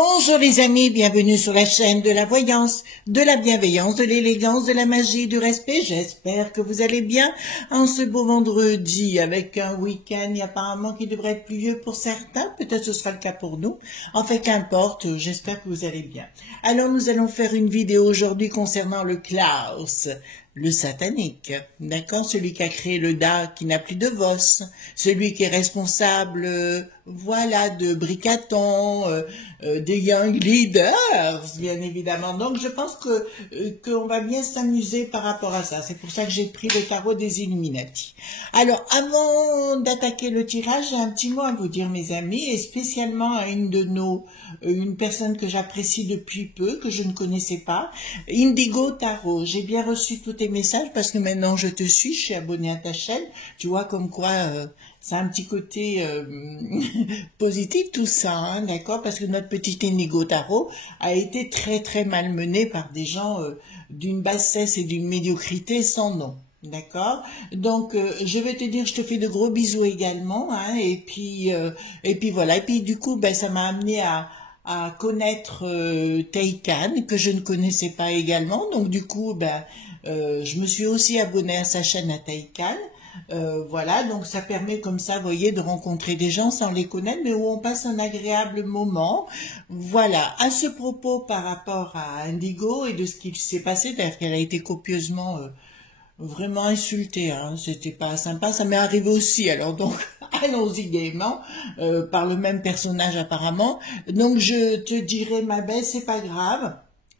Bonjour les amis, bienvenue sur la chaîne de la voyance, de la bienveillance, de l'élégance, de la magie, du respect. J'espère que vous allez bien en ce beau vendredi avec un week-end apparemment qui devrait être pluvieux pour certains. Peut-être ce sera le cas pour nous. Enfin, qu'importe, j'espère que vous allez bien. Alors nous allons faire une vidéo aujourd'hui concernant le Klaus, le satanique, d'accord, celui qui a créé le Da, qui n'a plus de vos, celui qui est responsable, voilà, de Bricaton, des Young Leaders, bien évidemment. Donc je pense qu'on va bien s'amuser par rapport à ça. C'est pour ça que j'ai pris le tarot des Illuminati. Alors, avant d'attaquer le tirage, j'ai un petit mot à vous dire, mes amis, et spécialement à une personne que j'apprécie depuis peu, que je ne connaissais pas, Indigo Tarot. J'ai bien reçu tous tes messages parce que maintenant je te suis, je suis abonnée à ta chaîne. Tu vois comme quoi ça a un petit côté positif tout ça, hein, d'accord, parce que notre petit Indigo Tarot a été très très malmené par des gens d'une bassesse et d'une médiocrité sans nom. D'accord, donc je vais te dire, je te fais de gros bisous également, hein, et puis voilà, et puis du coup, ben ça m'a amené à connaître Taycan, que je ne connaissais pas également, donc du coup, ben je me suis aussi abonnée à sa chaîne à Taycan. Voilà, donc ça permet comme ça, vous voyez, de rencontrer des gens sans les connaître, mais où on passe un agréable moment. Voilà, à ce propos par rapport à Indigo et de ce qui s'est passé, d'ailleurs qu'elle a été copieusement vraiment insultée, hein, c'était pas sympa, ça m'est arrivé aussi, alors donc allons-y gaiement, par le même personnage apparemment. Donc je te dirais, ma belle, c'est pas grave.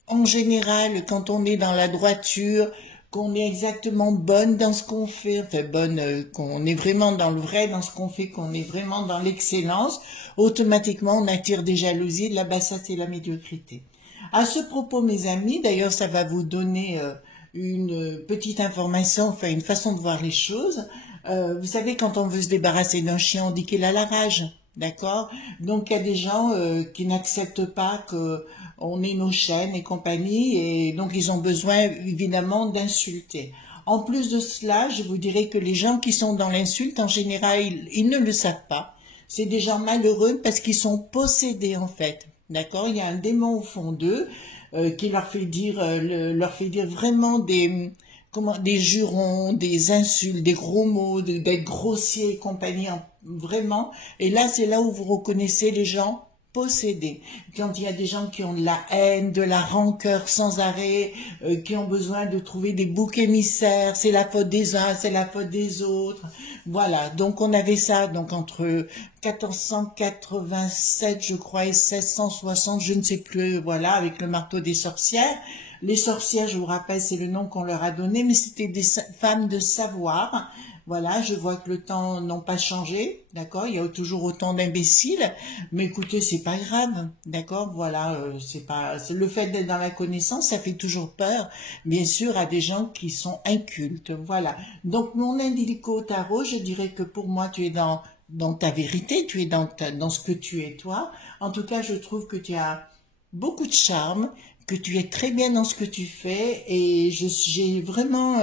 En général, quand on est dans la droiture, qu'on est exactement bonne dans ce qu'on fait, enfin bonne, qu'on est vraiment dans le vrai dans ce qu'on fait, qu'on est vraiment dans l'excellence, automatiquement on attire des jalousies, de la bassesse et la médiocrité. À ce propos, mes amis, d'ailleurs ça va vous donner une petite information, enfin une façon de voir les choses. Vous savez, quand on veut se débarrasser d'un chien, on dit qu'il a la rage, d'accord? Donc il y a des gens qui n'acceptent pas que on ait nos chaînes et compagnie, et donc ils ont besoin évidemment d'insulter. En plus de cela, je vous dirais que les gens qui sont dans l'insulte, en général, ils ne le savent pas. C'est des gens malheureux parce qu'ils sont possédés en fait, d'accord? Il y a un démon au fond d'eux qui leur fait dire vraiment des jurons, des insultes, des gros mots, d'être grossiers et compagnie, vraiment. Et là, c'est là où vous reconnaissez les gens possédés. Quand il y a des gens qui ont de la haine, de la rancœur sans arrêt, qui ont besoin de trouver des boucs émissaires, c'est la faute des uns, c'est la faute des autres. Voilà, donc on avait ça donc entre 1487, je crois, et 1660, je ne sais plus, voilà, avec le marteau des sorcières. Les sorcières, je vous rappelle, c'est le nom qu'on leur a donné, mais c'était des femmes de savoir. Voilà, je vois que le temps n'a pas changé, d'accord, il y a toujours autant d'imbéciles, mais écoutez, c'est pas grave, d'accord, voilà, c'est le fait d'être dans la connaissance, ça fait toujours peur, bien sûr, à des gens qui sont incultes, voilà. Donc, mon indigo tarot, je dirais que pour moi, tu es dans ta vérité, tu es dans ce que tu es toi. En tout cas, je trouve que tu as beaucoup de charme, que tu es très bien dans ce que tu fais, et j'ai vraiment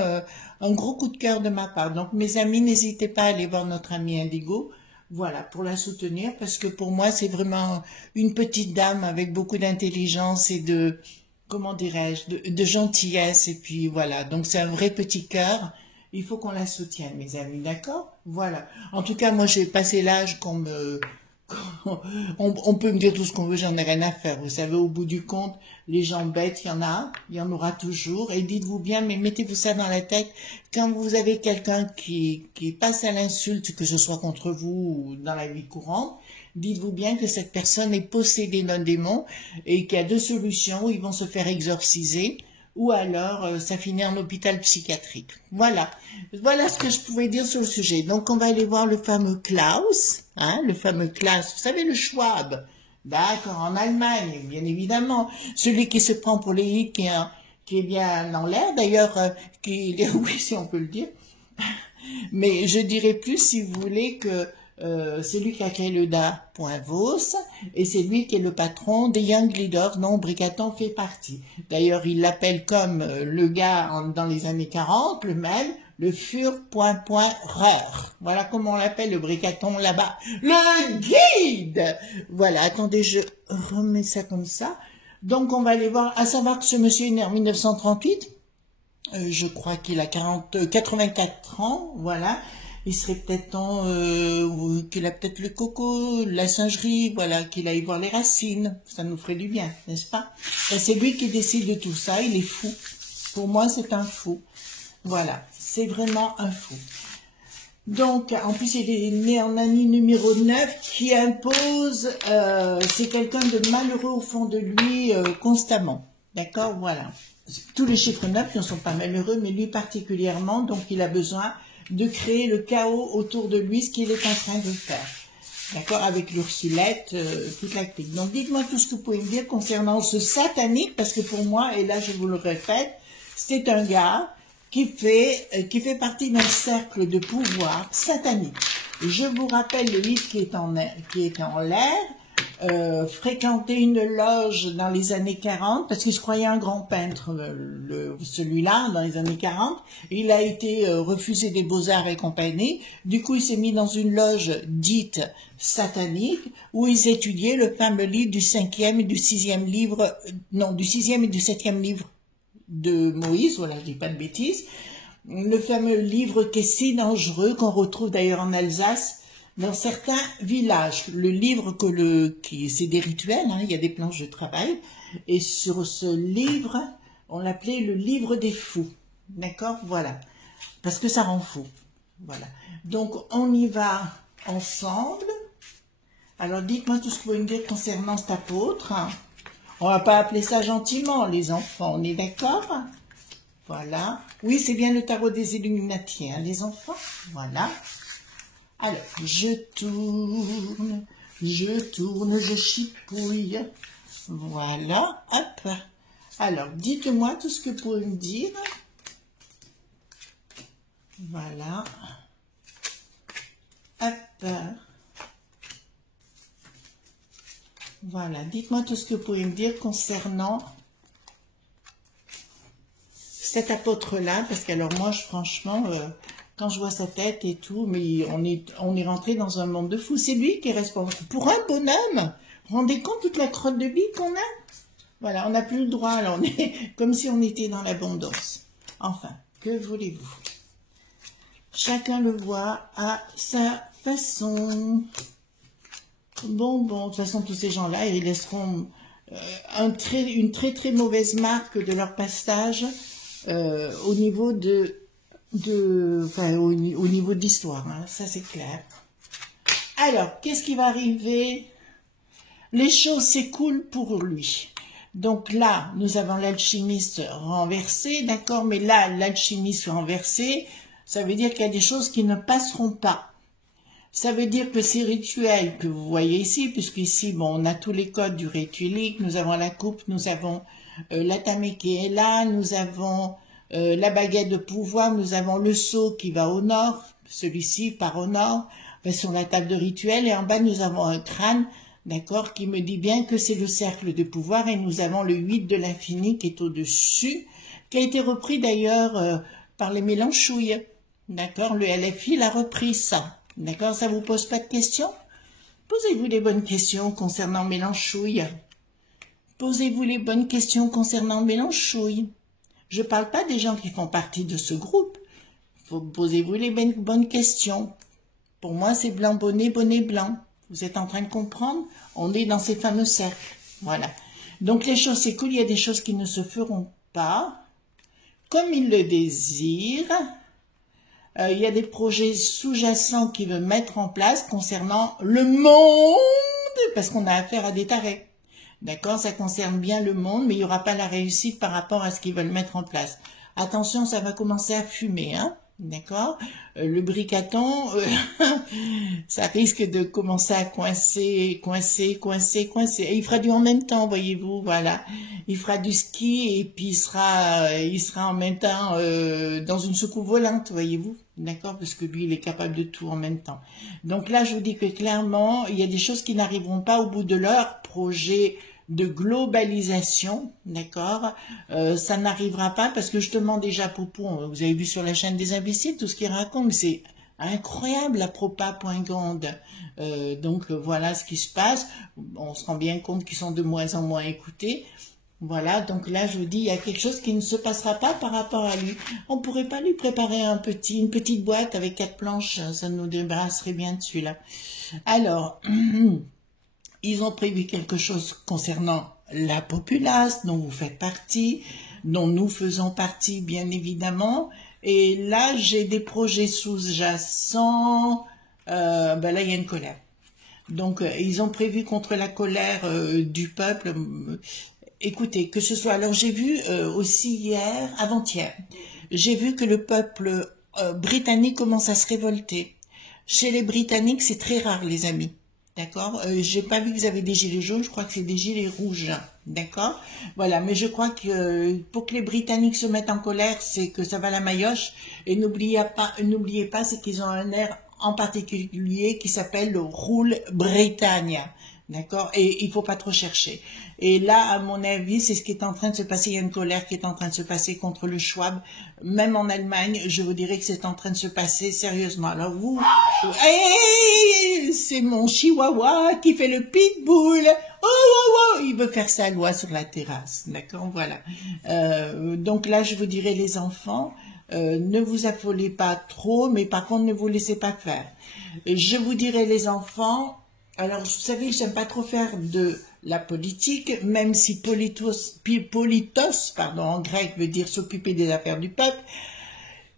un gros coup de cœur de ma part. Donc mes amis, n'hésitez pas à aller voir notre amie Indigo, voilà, pour la soutenir, parce que pour moi c'est vraiment une petite dame avec beaucoup d'intelligence et de, comment dirais-je, de gentillesse, et puis voilà, donc c'est un vrai petit cœur. Il faut qu'on la soutienne, mes amis, d'accord? Voilà. En tout cas, moi j'ai passé l'âge qu'on me... On peut me dire tout ce qu'on veut, j'en ai rien à faire. Vous savez, au bout du compte, les gens bêtes, il y en aura toujours. Et dites-vous bien, mais mettez-vous ça dans la tête, quand vous avez quelqu'un qui passe à l'insulte, que ce soit contre vous ou dans la vie courante, dites-vous bien que cette personne est possédée d'un démon et qu'il y a deux solutions: ils vont se faire exorciser, ou alors ça finit en hôpital psychiatrique. Voilà. Voilà ce que je pouvais dire sur le sujet. Donc on va aller voir le fameux Klaus, hein, le fameux Klaus, vous savez, le Schwab, d'accord, en Allemagne, bien évidemment, celui qui se prend pour l'élite, qui est bien en l'air, d'ailleurs, oui, si on peut le dire, mais je dirais plus, si vous voulez, que c'est lui qui a créé le Da.vos, et c'est lui qui est le patron des Young Leaders, dont Bricaton fait partie. D'ailleurs, il l'appelle comme le gars dans les années 40, le même, Le fur.reur. Voilà comment on l'appelle le bricaton là-bas. Le guide. Voilà, attendez, je remets ça comme ça. Donc on va aller voir, à savoir que ce monsieur est né en 1938. Je crois qu'il a 84 ans, voilà. Il serait peut-être temps qu'il a peut-être le coco, la singerie, voilà, qu'il aille voir les racines. Ça nous ferait du bien, n'est-ce pas? Et c'est lui qui décide de tout ça, il est fou. Pour moi, c'est un fou. Voilà, c'est vraiment un fou. Donc, en plus, il est né en année numéro 9 qui impose, c'est quelqu'un de malheureux au fond de lui constamment. D'accord? Voilà. Tous les chiffres 9 ne sont pas malheureux, mais lui particulièrement, donc il a besoin de créer le chaos autour de lui, ce qu'il est en train de faire. D'accord? Avec l'Ursulette, toute la clique. Donc, dites-moi tout ce que vous pouvez me dire concernant ce satanique, parce que pour moi, et là je vous le répète, c'est un gars qui fait partie d'un cercle de pouvoir satanique. Je vous rappelle le livre qui est en l'air, fréquenter une loge dans les années 40, parce qu'il se croyait un grand peintre, celui-là, dans les années 40. Il a été refusé des Beaux-Arts et compagnie. Du coup, il s'est mis dans une loge dite satanique, où ils étudiaient le fameux livre du 5e et du 6e livre, non, du 6e et du 7e livre de Moïse, voilà, je dis pas de bêtises. Le fameux livre qui est si dangereux, qu'on retrouve d'ailleurs en Alsace, dans certains villages. Le livre c'est des rituels, hein, il y a des planches de travail, et sur ce livre, on l'appelait le livre des fous. D'accord? Voilà. Parce que ça rend fou. Voilà. Donc, on y va ensemble. Alors, dites-moi tout ce que vous pouvez me dire concernant cet apôtre. On va pas appeler ça gentiment, les enfants, on est d'accord? Voilà. Oui, c'est bien le tarot des Illuminati, hein, les enfants. Voilà. Alors, je tourne, je chipouille. Voilà, hop. Alors, dites-moi tout ce que vous pouvez me dire. Voilà. Hop. Voilà, dites-moi tout ce que vous pouvez me dire concernant cet apôtre-là, parce que alors moi, franchement, quand je vois sa tête et tout, mais on est rentré dans un monde de fous. C'est lui qui est responsable. Pour un bonhomme, vous vous rendez compte toute la crotte de bille qu'on a? Voilà, on n'a plus le droit, alors on est comme si on était dans l'abondance. Enfin, que voulez-vous? Chacun le voit à sa façon. Bon, de toute façon, tous ces gens-là, ils laisseront une très très mauvaise marque de leur passage au niveau au niveau de l'histoire, hein, ça c'est clair. Alors, qu'est-ce qui va arriver? Les choses s'écoulent pour lui. Donc là, nous avons l'alchimiste renversé, d'accord, mais là, l'alchimiste renversé, ça veut dire qu'il y a des choses qui ne passeront pas. Ça veut dire que ces rituels que vous voyez ici, puisqu'ici, bon, on a tous les codes du rétulique, nous avons la coupe, nous avons la tamé qui est là, nous avons la baguette de pouvoir, nous avons le sceau qui va au nord, celui-ci part au nord, sur la table de rituel, et en bas, nous avons un crâne, d'accord, qui me dit bien que c'est le cercle de pouvoir, et nous avons le 8 de l'infini qui est au-dessus, qui a été repris d'ailleurs par les Mélenchouilles, d'accord, le LFI l'a repris ça. D'accord, ça vous pose pas de questions? Posez-vous les bonnes questions concernant Mélenchouille. Posez-vous les bonnes questions concernant Mélenchouille. Je ne parle pas des gens qui font partie de ce groupe. Posez-vous les bonnes questions. Pour moi, c'est blanc bonnet, bonnet blanc. Vous êtes en train de comprendre? On est dans ces fameux cercles. Voilà. Donc les choses s'écoulent, il y a des choses qui ne se feront pas comme ils le désirent. Il y a des projets sous-jacents qu'il veut mettre en place concernant le monde, parce qu'on a affaire à des tarés. D'accord? Ça concerne bien le monde, mais il n'y aura pas la réussite par rapport à ce qu'ils veulent mettre en place. Attention, ça va commencer à fumer, hein? D'accord? Le bricaton, ça risque de commencer à coincer. Et il fera du en même temps, voyez-vous, voilà. Il fera du ski et puis il sera en même temps dans une soucoupe volante, voyez-vous. D'accord? Parce que lui, il est capable de tout en même temps. Donc là, je vous dis que clairement, il y a des choses qui n'arriveront pas au bout de leur projet de globalisation, d'accord, ça n'arrivera pas parce que justement déjà Popo, vous avez vu sur la chaîne des imbéciles tout ce qu'il raconte, c'est incroyable la propagande. Donc voilà ce qui se passe, on se rend bien compte qu'ils sont de moins en moins écoutés. Voilà, donc là je vous dis, il y a quelque chose qui ne se passera pas par rapport à lui. On pourrait pas lui préparer une petite boîte avec 4 planches, ça nous débarrasserait bien dessus là. Alors, ils ont prévu quelque chose concernant la populace, dont vous faites partie, dont nous faisons partie, bien évidemment. Et là, j'ai des projets sous-jacents. Ben là, il y a une colère. Donc, ils ont prévu contre la colère du peuple. Écoutez, que ce soit... Alors, j'ai vu aussi hier, avant-hier, j'ai vu que le peuple britannique commence à se révolter. Chez les Britanniques, c'est très rare, les amis. D'accord, j'ai pas vu que vous avez des gilets jaunes, je crois que c'est des gilets rouges, d'accord. Voilà, mais je crois que pour que les Britanniques se mettent en colère, c'est que ça va la maillotche. Et n'oubliez pas, c'est qu'ils ont un air en particulier qui s'appelle le Rule Britannia, d'accord. Et il faut pas trop chercher. Et là, à mon avis, c'est ce qui est en train de se passer. Il y a une colère qui est en train de se passer contre le Schwab. Même en Allemagne, je vous dirais que c'est en train de se passer sérieusement. Alors vous, hey, c'est mon chihuahua qui fait le pitbull. Oh, oh, oh, il veut faire sa loi sur la terrasse. D'accord, voilà. Donc là, je vous dirais les enfants, ne vous affolez pas trop, mais par contre, ne vous laissez pas faire. Je vous dirais les enfants, alors vous savez, j'aime pas trop faire de la politique, même si politos, pardon, en grec veut dire s'occuper des affaires du peuple.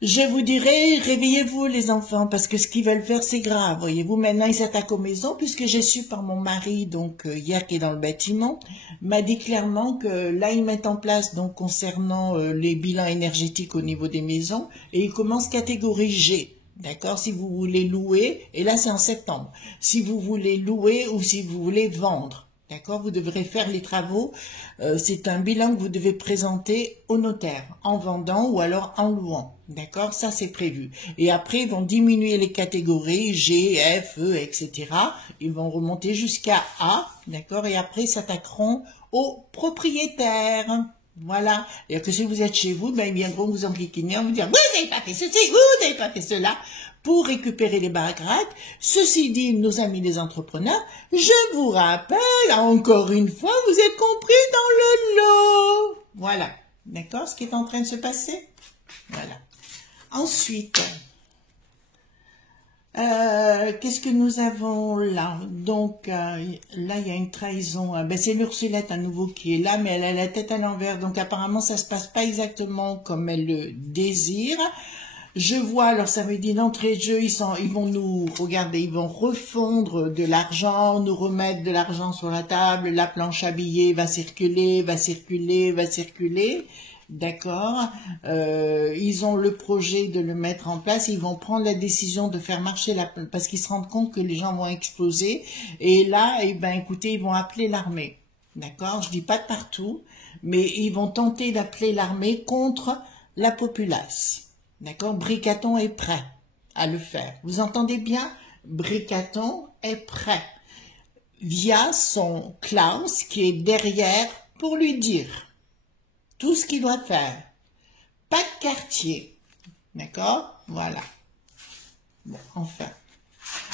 Je vous dirais, réveillez-vous les enfants, parce que ce qu'ils veulent faire, c'est grave. Voyez-vous, maintenant, ils s'attaquent aux maisons, puisque j'ai su par mon mari, donc hier qui est dans le bâtiment, m'a dit clairement que là, ils mettent en place, donc concernant les bilans énergétiques au niveau des maisons, et ils commencent catégorie G. D'accord, si vous voulez louer, et là c'est en septembre, si vous voulez louer ou si vous voulez vendre, d'accord, vous devrez faire les travaux, c'est un bilan que vous devez présenter au notaire, en vendant ou alors en louant, d'accord, ça c'est prévu. Et après ils vont diminuer les catégories G, F, E, etc. Ils vont remonter jusqu'à A, d'accord, et après ils s'attaqueront aux propriétaires. Voilà. Et que si vous êtes chez vous, ben, ils viendront vous enquiquiner en vous dire, vous n'avez pas fait ceci, vous n'avez pas fait cela, pour récupérer les baraques. Ceci dit, nos amis les entrepreneurs, je vous rappelle, encore une fois, vous êtes compris dans le lot. Voilà. D'accord, ce qui est en train de se passer? Voilà. Ensuite, qu'est-ce que nous avons là? Donc, là, il y a une trahison. Ben, c'est l'Ursulette à nouveau qui est là, mais elle a la tête à l'envers. Donc, apparemment, ça se passe pas exactement comme elle le désire. Je vois, alors ça me dit d'entrée de jeu, ils vont nous, regardez, ils vont refondre de l'argent, nous remettre de l'argent sur la table, la planche à billets va circuler, va circuler, va circuler. D'accord, ils ont le projet de le mettre en place, ils vont prendre la décision de faire marcher parce qu'ils se rendent compte que les gens vont exploser, et là, eh ben, écoutez, ils vont appeler l'armée, d'accord, je dis pas de partout, mais ils vont tenter d'appeler l'armée contre la populace, d'accord, Bricaton est prêt à le faire, vous entendez bien, Bricaton est prêt, via son Klaus qui est derrière pour lui dire tout ce qu'il doit faire. Pas de quartier. D'accord? Voilà. Bon, enfin.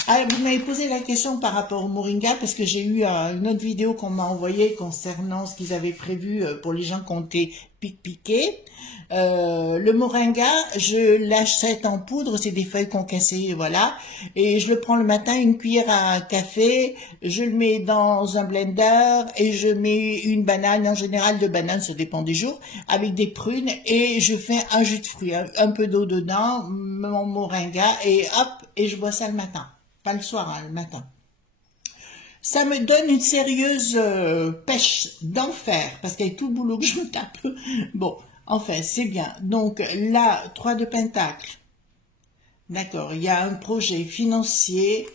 Alors, vous m'avez posé la question par rapport au Moringa, parce que j'ai eu une autre vidéo qu'on m'a envoyée concernant ce qu'ils avaient prévu pour les gens qui ont été piqués. Le Moringa, je l'achète en poudre, c'est des feuilles concassées, voilà. Et je le prends le matin, une cuillère à café, je le mets dans un blender et je mets une banane, en général 2 bananes, ça dépend des jours, avec des prunes et je fais un jus de fruits, un peu d'eau dedans, mon Moringa et hop, et je bois ça le matin. Pas le soir, hein, le matin. Ça me donne une sérieuse pêche d'enfer, parce qu'avec tout le boulot que je me tape, bon, enfin, c'est bien. Donc là, 3 de pentacle, d'accord, il y a un projet financier,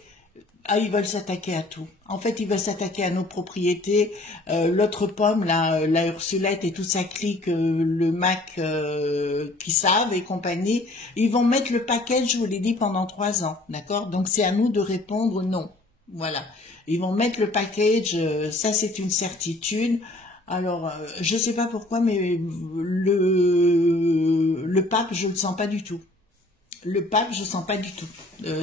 ils veulent s'attaquer à tout. En fait, ils veulent s'attaquer à nos propriétés. L'autre pomme, là, la Ursulette et toute sa clique, le Mac qui savent et compagnie, ils vont mettre le package, je vous l'ai dit, pendant 3 ans, d'accord? Donc c'est à nous de répondre non. Voilà. Ils vont mettre le package, ça c'est une certitude. Alors, je sais pas pourquoi, mais le pape, je le sens pas du tout. Le pape, je sens pas du tout.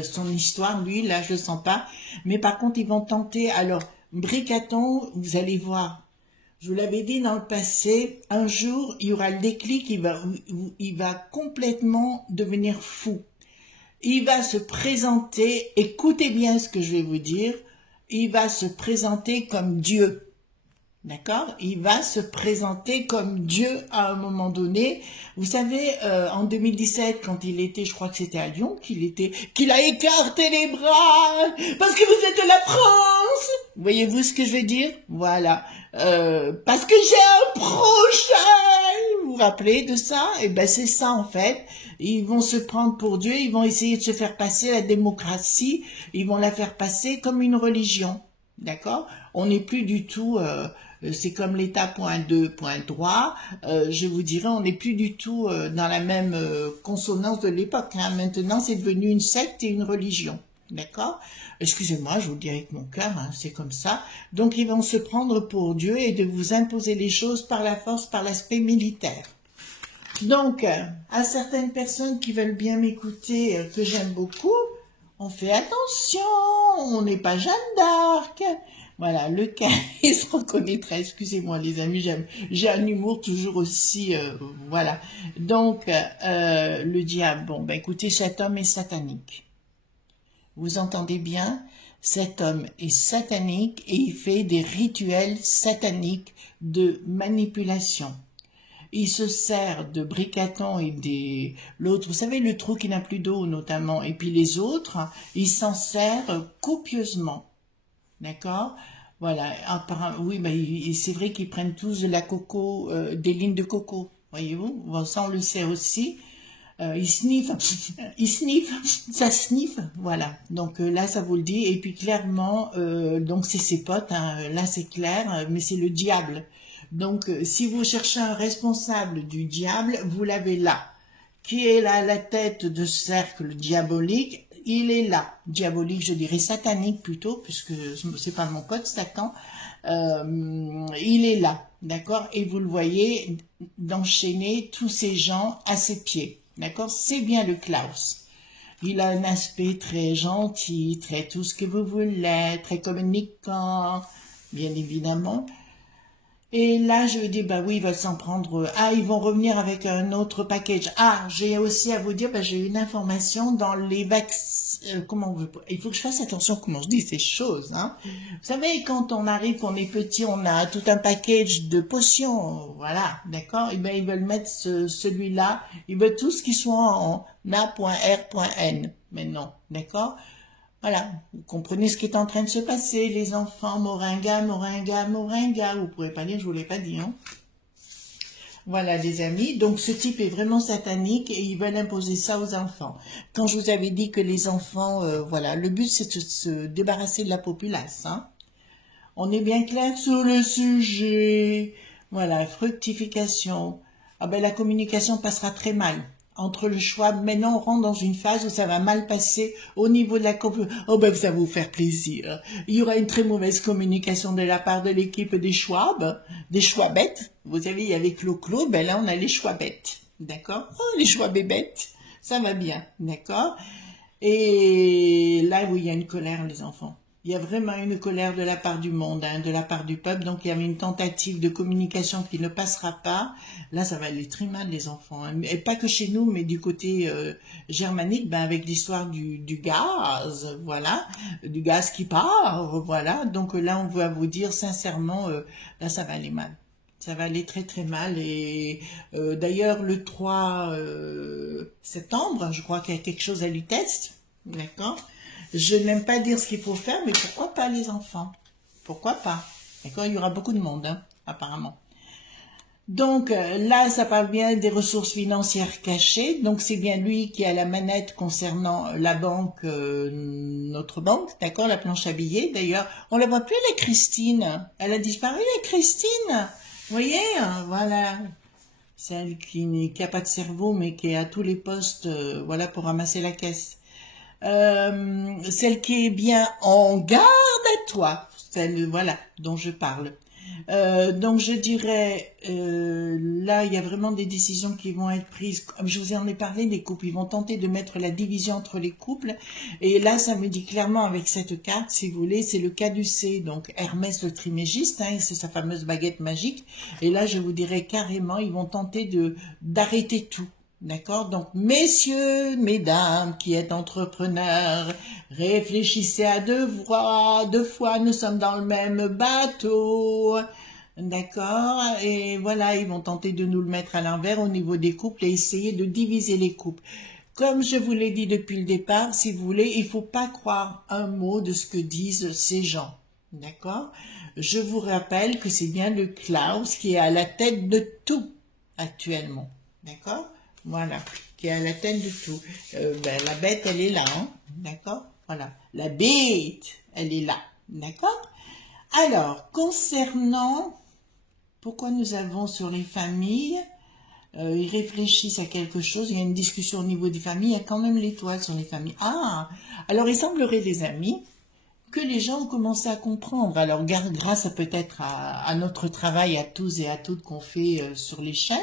Son histoire, lui, là, je le sens pas. Mais par contre, ils vont tenter. Alors, Bricaton, vous allez voir. Je vous l'avais dit dans le passé, un jour, il y aura le déclic, il va complètement devenir fou. Il va se présenter, écoutez bien ce que je vais vous dire, il va se présenter comme Dieu. D'accord? Il va se présenter comme Dieu à un moment donné. Vous savez, en 2017, quand il était, je crois que c'était à Lyon, qu'il a écarté les bras, parce que vous êtes de la France. Voyez-vous ce que je veux dire? Voilà. Parce que j'ai un projet. Vous vous rappelez de ça? Eh ben, c'est ça, en fait. Ils vont se prendre pour Dieu, ils vont essayer de se faire passer la démocratie, ils vont la faire passer comme une religion. D'accord? On n'est plus du tout... c'est comme l'état point 2, point 3, je vous dirais, on n'est plus du tout dans la même consonance de l'époque. Hein. Maintenant, c'est devenu une secte et une religion. D'accord? Excusez-moi, je vous le dis avec mon cœur, hein, c'est comme ça. Donc, ils vont se prendre pour Dieu et de vous imposer les choses par la force, par l'aspect militaire. Donc, à certaines personnes qui veulent bien m'écouter, que j'aime beaucoup, on fait attention, on n'est pas Jeanne d'Arc. Voilà, le cas, il se reconnaîtra. Excusez-moi les amis, j'ai un humour toujours aussi, voilà. Donc, le diable, bon, ben écoutez, cet homme est satanique. Vous entendez bien? Cet homme est satanique et il fait des rituels sataniques de manipulation. Il se sert de Bricaton et l'autre, vous savez, le trou qui n'a plus d'eau notamment, et puis les autres, il s'en sert copieusement. D'accord? Voilà. Oui, ben, c'est vrai qu'ils prennent tous de la coco, des lignes de coco. Voyez-vous? Bon, ça, on le sait aussi. Ils sniffent, ça sniffe. Voilà. Donc là, ça vous le dit. Et puis clairement, donc c'est ses potes. Hein, là, c'est clair, mais c'est le diable. Donc, si vous cherchez un responsable du diable, vous l'avez là. Qui est là à la tête de ce cercle diabolique? Il est là. Diabolique, je dirais satanique plutôt, puisque c'est pas mon pote, Satan. Il est là, d'accord? Et vous le voyez d'enchaîner tous ces gens à ses pieds, d'accord? C'est bien le Klaus. Il a un aspect très gentil, très tout ce que vous voulez, très communicant, bien évidemment. Et là, je dis, bah oui, il va s'en prendre. Ah, ils vont revenir avec un autre package. Ah, j'ai aussi à vous dire, bah, j'ai une information dans les vaccins. Il faut que je fasse attention comment je dis ces choses. Hein. Vous savez, quand on arrive, qu'on est petit, on a tout un package de potions. Voilà, d'accord? Et ben, ils veulent mettre celui-là. Ils veulent tout ce qui soit en A.R.N. Maintenant, d'accord? Voilà, vous comprenez ce qui est en train de se passer, les enfants, moringa, moringa, moringa, vous pourrez pas dire, je vous l'ai pas dit, hein. Voilà, les amis, donc ce type est vraiment satanique et ils veulent imposer ça aux enfants. Quand je vous avais dit que les enfants, voilà, le but c'est de se débarrasser de la populace, hein. On est bien clair sur le sujet. Voilà, fructification. Ah ben la communication passera très mal. Entre le Schwab, maintenant on rentre dans une phase où ça va mal passer au niveau de la communication. Oh ben ça va vous faire plaisir. Il y aura une très mauvaise communication de la part de l'équipe des Schwab, des Schwabettes. Vous savez, il y avait Clo-Clo, ben là on a les Schwabettes. D'accord? Oh, les Schwabébettes. Ça va bien, d'accord? Et là, oui, il y a une colère, les enfants. Il y a vraiment une colère de la part du monde, hein, de la part du peuple. Donc, il y avait une tentative de communication qui ne passera pas. Là, ça va aller très mal, les enfants. Hein. Et pas que chez nous, mais du côté germanique, ben, avec l'histoire du gaz, voilà, du gaz qui part, voilà. Donc là, on va vous dire sincèrement, là, ça va aller mal. Ça va aller très très mal. Et d'ailleurs, le 3 septembre, je crois qu'il y a quelque chose à l'UTEST, d'accord? Je n'aime pas dire ce qu'il faut faire, mais pourquoi pas les enfants? Pourquoi pas? D'accord, il y aura beaucoup de monde, hein, apparemment. Donc là, ça parle bien des ressources financières cachées. Donc c'est bien lui qui a la manette concernant la banque, notre banque, d'accord, la planche à billets. D'ailleurs, on la voit plus, la Christine. Elle a disparu, la Christine. Vous voyez, voilà. Celle qui n'a pas de cerveau, mais qui est à tous les postes, voilà, pour ramasser la caisse. celle qui est bien en garde à toi, celle, voilà, dont je parle. Donc je dirais, là il y a vraiment des décisions qui vont être prises, comme je vous en ai parlé, des couples, ils vont tenter de mettre la division entre les couples, et là ça me dit clairement avec cette carte, si vous voulez, c'est le caducée, donc Hermès le trimégiste, hein, c'est sa fameuse baguette magique, et là je vous dirais carrément, ils vont tenter d'arrêter tout. D'accord? Donc, messieurs, mesdames qui êtes entrepreneurs, réfléchissez à deux fois, nous sommes dans le même bateau. D'accord? Et voilà, ils vont tenter de nous le mettre à l'envers au niveau des couples et essayer de diviser les couples. Comme je vous l'ai dit depuis le départ, si vous voulez, il faut pas croire un mot de ce que disent ces gens. D'accord? Je vous rappelle que c'est bien le Klaus qui est à la tête de tout actuellement. D'accord? Voilà, qui est à la tête de tout. La bête, elle est là, hein, d'accord? Voilà, la bête, elle est là, d'accord? Alors, concernant, pourquoi nous avons sur les familles, ils réfléchissent à quelque chose, il y a une discussion au niveau des familles, il y a quand même l'étoile sur les familles. Ah, alors il semblerait, les amis, que les gens ont commencé à comprendre. Alors, grâce peut-être à notre travail à tous et à toutes qu'on fait sur les chaînes,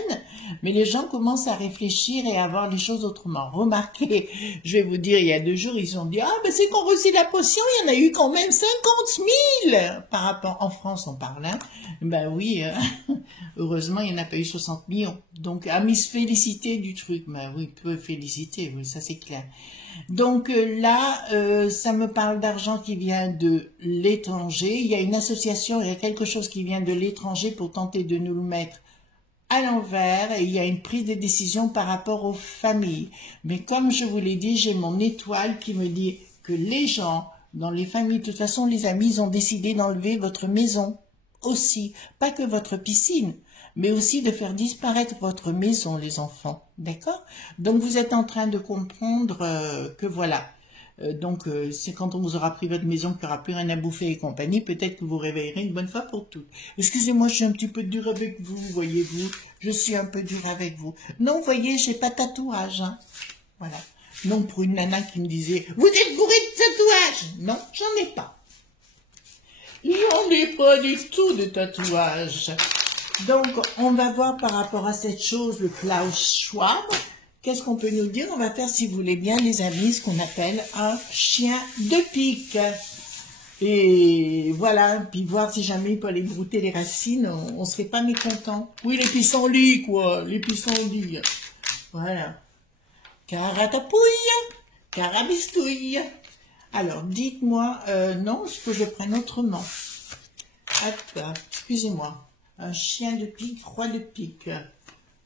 mais les gens commencent à réfléchir et à voir les choses autrement. Remarquez, je vais vous dire, il y a 2 jours, ils ont dit, ah, ben c'est qu'on reçut la potion, il y en a eu quand même 50 000 par rapport, en France on parle, hein. Ben oui, heureusement, il n'y en a pas eu 60 millions. Donc, amis, se féliciter du truc. Ben oui, peut féliciter, oui, ça c'est clair. Donc là, ça me parle d'argent qui vient de l'étranger. Il y a une association, il y a quelque chose qui vient de l'étranger pour tenter de nous le mettre à l'envers. Et il y a une prise de décision par rapport aux familles. Mais comme je vous l'ai dit, j'ai mon étoile qui me dit que les gens, dans les familles, de toute façon, les amis, ils ont décidé d'enlever votre maison aussi. Pas que votre piscine, mais aussi de faire disparaître votre maison, les enfants. D'accord? Donc, vous êtes en train de comprendre que voilà. C'est quand on vous aura pris votre maison qu'il n'y aura plus rien à bouffer et compagnie, peut-être que vous réveillerez une bonne fois pour toutes. Excusez-moi, je suis un petit peu dure avec vous, voyez-vous. Je suis un peu dure avec vous. Non, vous voyez, j'ai pas de tatouage, hein. Voilà. Non, pour une nana qui me disait, vous êtes bourré de tatouages. Non, j'en ai pas. J'en ai pas du tout de tatouage. Donc, on va voir par rapport à cette chose, le Klaus Schwab. Qu'est-ce qu'on peut nous dire? On va faire, si vous voulez bien, les amis, ce qu'on appelle un chien de pique. Et voilà, puis voir si jamais il peut aller brouter les racines, on serait pas mécontent. Oui, les pissenlits, quoi, les pissenlits. Voilà. Caratapouille, carabistouille. Alors, dites-moi, non, est-ce que je prenne autrement? Attends, excusez-moi. Un chien de pique, roi de pique.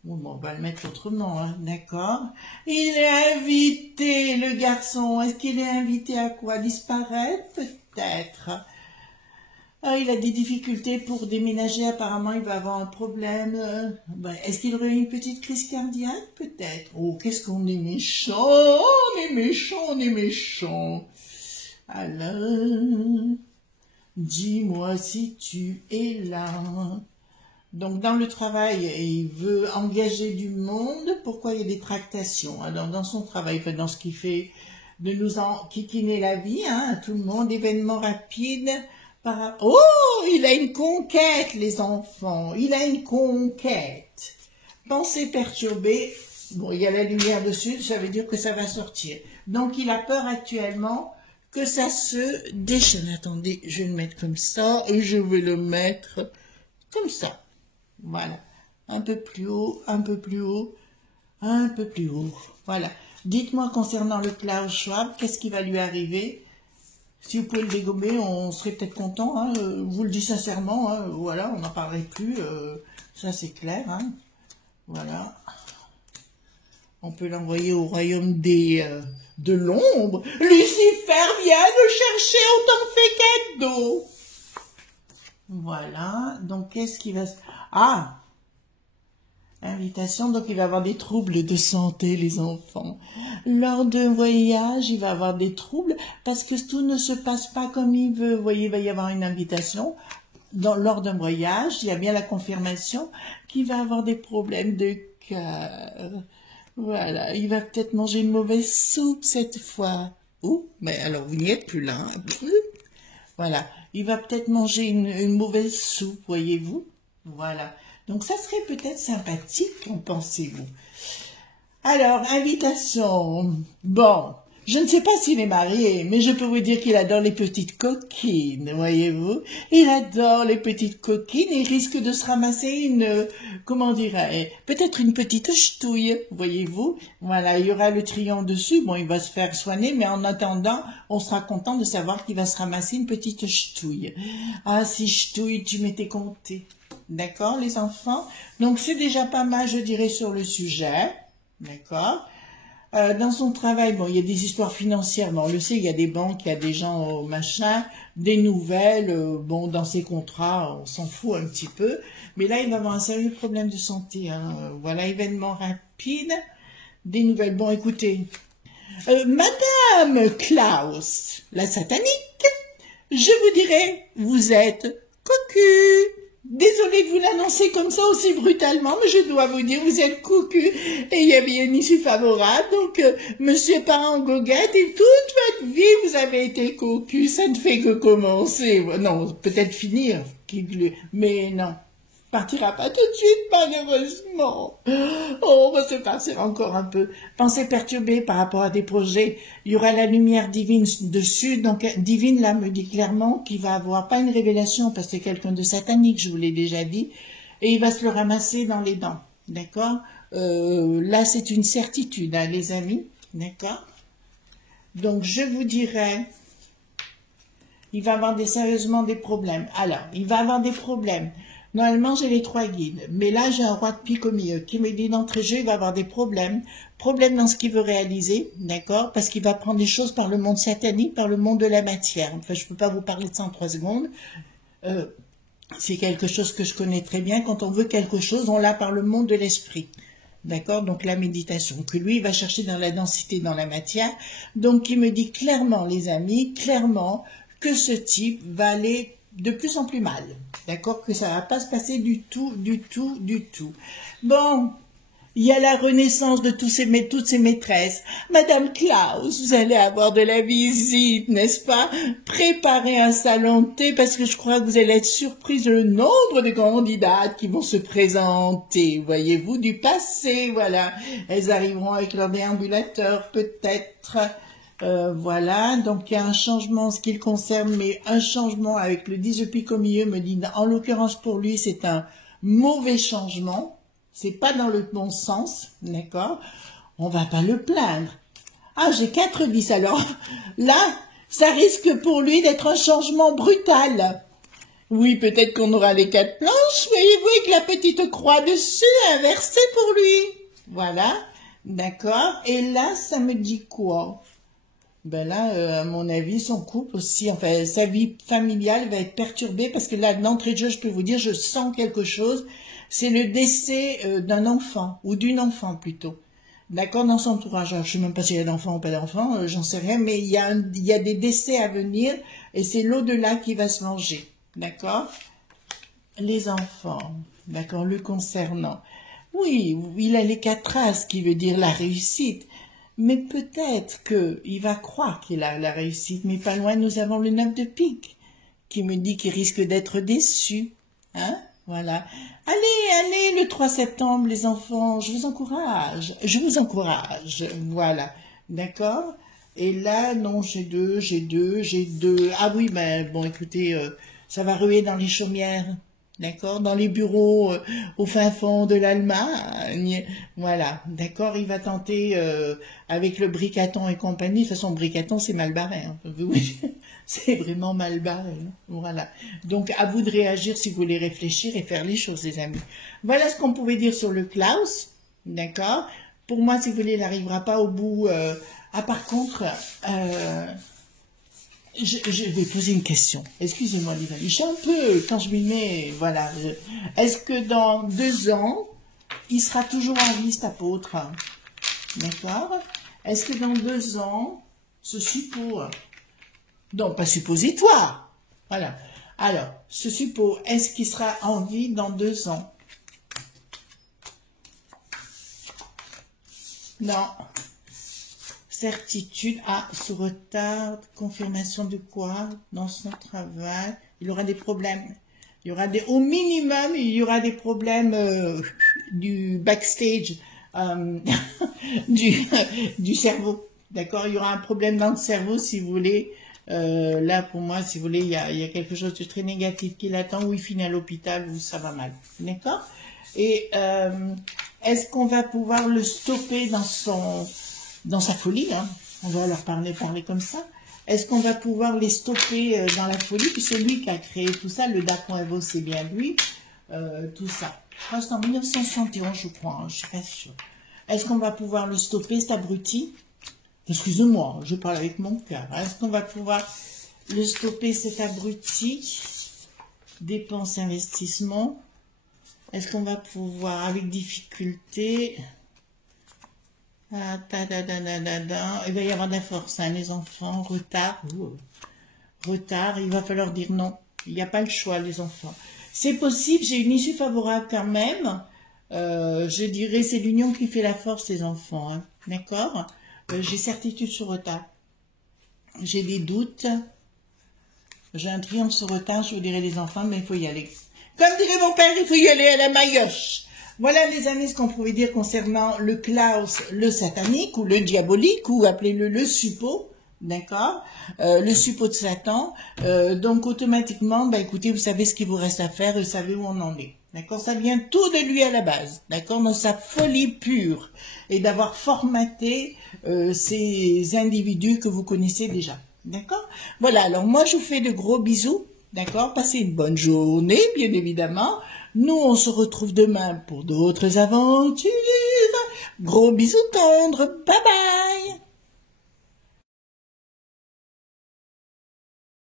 Bon, on va le mettre autrement, hein, d'accord. Il est invité, le garçon. Est-ce qu'il est invité à quoi? Disparaître? Peut-être. Ah, il a des difficultés pour déménager, apparemment il va avoir un problème. Est-ce qu'il aurait une petite crise cardiaque? Peut-être. Oh, qu'est-ce qu'on est méchant, on est méchant, on est méchant. Alors, dis-moi si tu es là. Donc, dans le travail, il veut engager du monde. Pourquoi il y a des tractations? Alors, dans son travail, dans ce qu'il fait, de nous enquiquiner la vie, hein, à tout le monde, événement rapide. Oh, il a une conquête, les enfants. Il a une conquête. Pensée perturbée. Bon, il y a la lumière dessus, ça veut dire que ça va sortir. Donc, il a peur actuellement que ça se déchaîne. Attendez, je vais le mettre comme ça et je vais le mettre comme ça. Voilà. Un peu plus haut, un peu plus haut, un peu plus haut. Voilà. Dites-moi concernant le Klaus Schwab, qu'est-ce qui va lui arriver? Si vous pouvez le dégommer, on serait peut-être content. Hein, vous le dis sincèrement. Hein, voilà, on n'en parlerait plus. Ça, c'est clair. Hein, voilà. On peut l'envoyer au royaume de l'ombre. Lucifer vient le chercher, on t'en fait cadeau. Voilà. Donc, qu'est-ce qui va se... Ah! Invitation, donc il va avoir des troubles de santé, les enfants. Lors d'un voyage, il va avoir des troubles parce que tout ne se passe pas comme il veut. Vous voyez, il va y avoir une invitation. Lors d'un voyage, il y a bien la confirmation qu'il va avoir des problèmes de cœur. Voilà, il va peut-être manger une mauvaise soupe cette fois. Oh, mais alors vous n'y êtes plus là. Hein. Voilà. Il va peut-être manger une mauvaise soupe, voyez-vous. Voilà. Donc ça serait peut-être sympathique, qu'en pensez-vous? Alors, invitation. Bon, je ne sais pas s'il est marié, mais je peux vous dire qu'il adore les petites coquines, voyez-vous. Il adore les petites coquines et il risque de se ramasser une, comment dirais-je, peut-être une petite ch'touille, voyez-vous. Voilà, il y aura le triangle dessus. Bon, il va se faire soigner, mais en attendant, on sera content de savoir qu'il va se ramasser une petite ch'touille. Ah, si ch'touille, tu m'étais compté. D'accord, les enfants? Donc, c'est déjà pas mal, je dirais, sur le sujet. D'accord. Dans son travail, bon, il y a des histoires financières, mais on le sait, il y a des banques, il y a des gens au machin, des nouvelles, bon, dans ses contrats, on s'en fout un petit peu, mais là, il va avoir un sérieux problème de santé, hein. Voilà, événement rapide, des nouvelles. Bon, écoutez, Madame Klaus, la satanique, je vous dirais, vous êtes cocu. Désolée de vous l'annoncer comme ça aussi brutalement, mais je dois vous dire, vous êtes cocu et il y a bien une issue favorable. Donc, monsieur parent goguette, et toute votre vie, vous avez été cocu. Ça ne fait que commencer. Non, peut-être finir, mais non. Partira pas tout de suite, malheureusement. Oh, on va se passer encore un peu. Pensée perturbée par rapport à des projets. Il y aura la lumière divine dessus. Donc, divine, là, me dit clairement qu'il va avoir pas une révélation, parce que c'est quelqu'un de satanique, je vous l'ai déjà dit. Et il va se le ramasser dans les dents. D'accord? Là, c'est une certitude, hein, les amis. D'accord? Donc, je vous dirais, il va avoir sérieusement des problèmes. Alors, il va avoir des problèmes. Normalement, j'ai les 3 guides, mais là, j'ai un roi de pique au milieu qui me dit d'entrée de jeu, il va avoir des problèmes. Problèmes dans ce qu'il veut réaliser, d'accord? Parce qu'il va prendre des choses par le monde satanique, par le monde de la matière. Enfin, je ne peux pas vous parler de ça en 3 secondes. C'est quelque chose que je connais très bien. Quand on veut quelque chose, on l'a par le monde de l'esprit. D'accord? Donc, la méditation. Que lui, il va chercher dans la densité, dans la matière. Donc, il me dit clairement, les amis, clairement, que ce type va aller de plus en plus mal. D'accord? Que ça va pas se passer du tout, du tout, du tout. Bon, il y a la renaissance de toutes ces maîtresses. Madame Klaus, vous allez avoir de la visite, n'est-ce pas? Préparez un salon de thé parce que je crois que vous allez être surprise du nombre de candidates qui vont se présenter, voyez-vous, du passé, voilà. Elles arriveront avec leur déambulateur, peut-être. Voilà, donc il y a un changement en ce qui le concerne, mais un changement avec le 10 de pique au milieu me dit, en l'occurrence pour lui, c'est un mauvais changement, c'est pas dans le bon sens, d'accord? On va pas le plaindre. Ah, j'ai 4 10, alors là, ça risque pour lui d'être un changement brutal. Oui, peut-être qu'on aura les 4 planches, voyez-vous, avec la petite croix dessus, inversée pour lui. Voilà, d'accord? Et là, ça me dit quoi? Ben là, à mon avis, son couple aussi, enfin, sa vie familiale va être perturbée parce que là, d'entrée de jeu, je peux vous dire, je sens quelque chose. C'est le décès d'un enfant, ou d'une enfant plutôt. D'accord, dans son entourage. Alors, je sais même pas s'il y a d'enfant ou pas d'enfant, j'en sais rien, mais il y a des décès à venir et c'est l'au-delà qui va se venger. D'accord? Les enfants, d'accord, le concernant. Oui, il a les 4 as, qui veut dire la réussite. Mais peut-être qu'il va croire qu'il a la réussite, mais pas loin, nous avons le 9 de pique, qui me dit qu'il risque d'être déçu. Hein? Voilà. Allez, le 3 septembre, les enfants, je vous encourage. Voilà. D'accord? Et là, non, j'ai deux. Ah oui, ben, bon, écoutez, ça va ruer dans les chaumières. D'accord, dans les bureaux au fin fond de l'Allemagne, voilà, d'accord, il va tenter avec le Bricaton et compagnie. De toute façon, Bricaton, c'est mal barré, hein. Oui, c'est vraiment mal barré, hein. Voilà. Donc, à vous de réagir si vous voulez réfléchir et faire les choses, les amis. Voilà ce qu'on pouvait dire sur le Klaus, d'accord. Pour moi, si vous voulez, il n'arrivera pas au bout. Par contre, je vais poser une question. Excusez-moi, les amis. Je suis un peu, quand je m'y mets, voilà. Est-ce que dans 2 ans, il sera toujours en vie, cet apôtre? D'accord? Est-ce que dans 2 ans, ce suppos, non, pas suppositoire, voilà. Alors, ce suppos, est-ce qu'il sera en vie dans 2 ans? Non. certitude, sous retard, confirmation de quoi? Dans son travail, il aura des problèmes. Il y aura au minimum, il y aura des problèmes du backstage, du cerveau. D'accord? Il y aura un problème dans le cerveau, si vous voulez. Là, pour moi, si vous voulez, il y a quelque chose de très négatif qui l'attend, où il finit à l'hôpital, où ça va mal. D'accord? Et est-ce qu'on va pouvoir le stopper dans sa folie, hein? On va leur parler comme ça. Est-ce qu'on va pouvoir les stopper dans la folie? Puis c'est lui qui a créé tout ça, le Da.Evo, c'est bien lui, tout ça. C'est en 1971, je crois, hein, je suis pas sûre. Est-ce qu'on va pouvoir le stopper, cet abruti? Excusez-moi, je parle avec mon cœur. Est-ce qu'on va pouvoir le stopper, cet abruti? Dépenses, investissements. Est-ce qu'on va pouvoir, avec difficulté... il va y avoir de la force, hein, les enfants, retard, retard, il va falloir dire non. Il n'y a pas le choix, les enfants. C'est possible, j'ai une issue favorable quand même. Je dirais, c'est l'union qui fait la force, les enfants. Hein, d'accord? J'ai certitude sur retard. J'ai des doutes. J'ai un triomphe sur retard, je vous dirais, les enfants, mais il faut y aller. Comme dirait mon père, il faut y aller à la maillotche. Voilà les amis ce qu'on pouvait dire concernant le Klaus, le satanique ou le diabolique ou appelez-le le suppôt, d'accord, le suppôt de Satan. Donc automatiquement, écoutez, vous savez ce qu'il vous reste à faire, vous savez où on en est, d'accord. Ça vient tout de lui à la base, d'accord, dans sa folie pure et d'avoir formaté ces individus que vous connaissez déjà, d'accord. Voilà, alors moi je vous fais de gros bisous, d'accord. Passez une bonne journée, bien évidemment. Nous, on se retrouve demain pour d'autres aventures. Gros bisous tendres. Bye bye.